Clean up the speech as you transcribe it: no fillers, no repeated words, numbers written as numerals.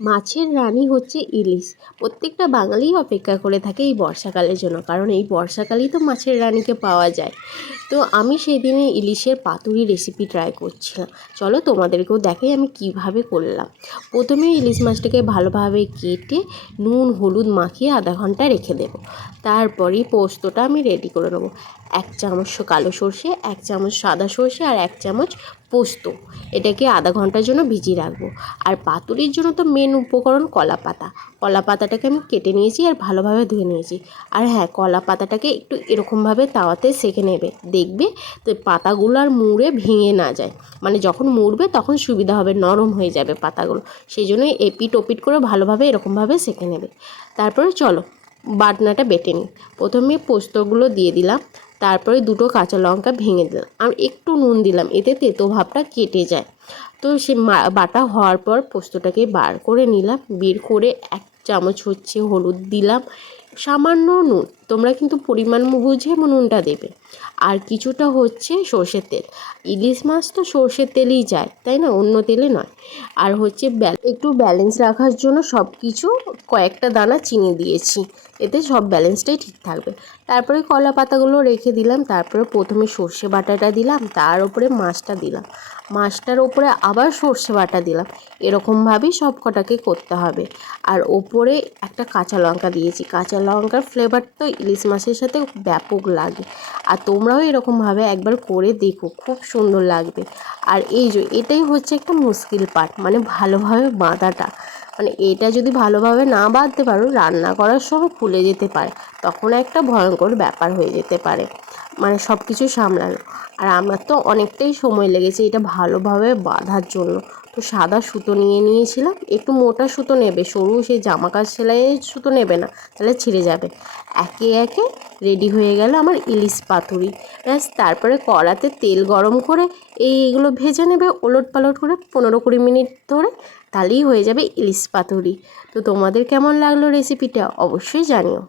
মাছের রানী হচ্ছে ইলিশ। প্রত্যেকটা বাঙালি অপেক্ষা করে থাকে এই বর্ষাকালের জন্য, কারণ এই বর্ষাকালেই তো মাছের রানীকে পাওয়া যায়। তো আমি সেদিনে ইলিশের পাতুরি রেসিপি ট্রাই করছিলাম। চলো তোমাদেরকেও দেখাই আমি কিভাবে করলাম। প্রথমে ইলিশ মাছটাকে ভালোভাবে কেটে নুন হলুদ মাখিয়ে আধা ঘন্টা রেখে দেবো। তারপরই পোস্তটা আমি রেডি করে নেবো। 1 চামচ কালো সর্ষে, 1 চামচ সাদা সর্ষে আর 1 চামচ পোস্ত, এটাকে আধা ঘন্টার জন্য ভিজিয়ে রাখবো। আর পাতুরির জন্য তো মেন উপকরণ কলা পাতা। কলা পাতাটাকে আমি কেটে নিয়েছি আর ভালোভাবে ধুয়ে নিয়েছি। আর হ্যাঁ, কলা পাতাটাকে একটু এরকমভাবে তাওয়াতে সেঁকে নেবে, দেখবে তো পাতাগুলো আর মুড়ে ভেঙে না যায়। মানে যখন মুড়বে তখন সুবিধা হবে, নরম হয়ে যাবে পাতাগুলো। সেই জন্যই এপিট ওপিট করে ভালোভাবে এরকমভাবে সেঁকে নেবে। তারপরে চলো বাটনাটা বেটে নিই। প্রথমে পোস্তগুলো দিয়ে দিলাম, তারপরে 2টো কাঁচা লঙ্কা ভেঙে দিলাম আর একটু নুন দিলাম, এতে তেতো ভাবটা কেটে যায়। তো সে বাটা হওয়ার পর পোস্তটাকে বার করে নিলাম, বের করে 1 চামচ হচ্ছে হলুদ দিলাম, সামান্য নুন, তোমরা কিন্তু পরিমাণ বুঝে নুনটা দেবে। আর কিছুটা হচ্ছে সর্ষের তেল, ইলিশ মাছ তো সর্ষের তেলেই যায় তাই না, অন্য তেলে নয়। আর হচ্ছে একটু ব্যালেন্স রাখার জন্য সব কিছু কয়েকটা দানা চিনি দিয়েছি, এতে সব ব্যালেন্সটাই ঠিক থাকবে। তারপরে কলা পাতাগুলো রেখে দিলাম, তারপরে প্রথমে সর্ষে বাটাটা দিলাম, তার উপরে মাছটা দিলাম, মাছটার ওপরে আবার সর্ষে বাটা দিলাম। এরকমভাবেই সব কটাকে করতে হবে। আর ওপরে একটা কাঁচা লঙ্কা দিয়েছি, কাঁচা লঙ্কার ফ্লেভার তো ইলিশ মাছের সাথে ব্যাপক লাগে। আর তোমরাও এরকমভাবে একবার করে দেখো, খুব সুন্দর লাগবে। আর এটাই হচ্ছে একটা মুশকিল পার্ট, মানে ভালোভাবে বাঁধাটা। মানে এটা যদি ভালোভাবে না বাঁধতে পারো, রান্না করার সময় খুলে যেতে পারে, তখন একটা ভয়ঙ্কর ব্যাপার হয়ে যেতে পারে, মানে সব কিছু সামলানো। আর আমার তো অনেকটাই সময় লেগেছে এটা ভালোভাবে বাঁধার জন্য। তো সাদা সুতো নিয়েছিলাম, একটু মোটা সুতো নেবে, সরু সেই জামা কাজ সেলাইয়ের সুতো নেবে না, তাহলে ছিঁড়ে যাবে। একে একে রেডি হয়ে গেল আমার ইলিশ পাতুরি। ব্যাস, তারপরে কড়াতে তেল গরম করে এইগুলো ভেজে নেবে ওলট পালট করে 15-20 মিনিট ধরে, তাহলেই হয়ে যাবে ইলিশ পাতুরি। তো তোমাদের কেমন লাগলো রেসিপিটা অবশ্যই জানিও।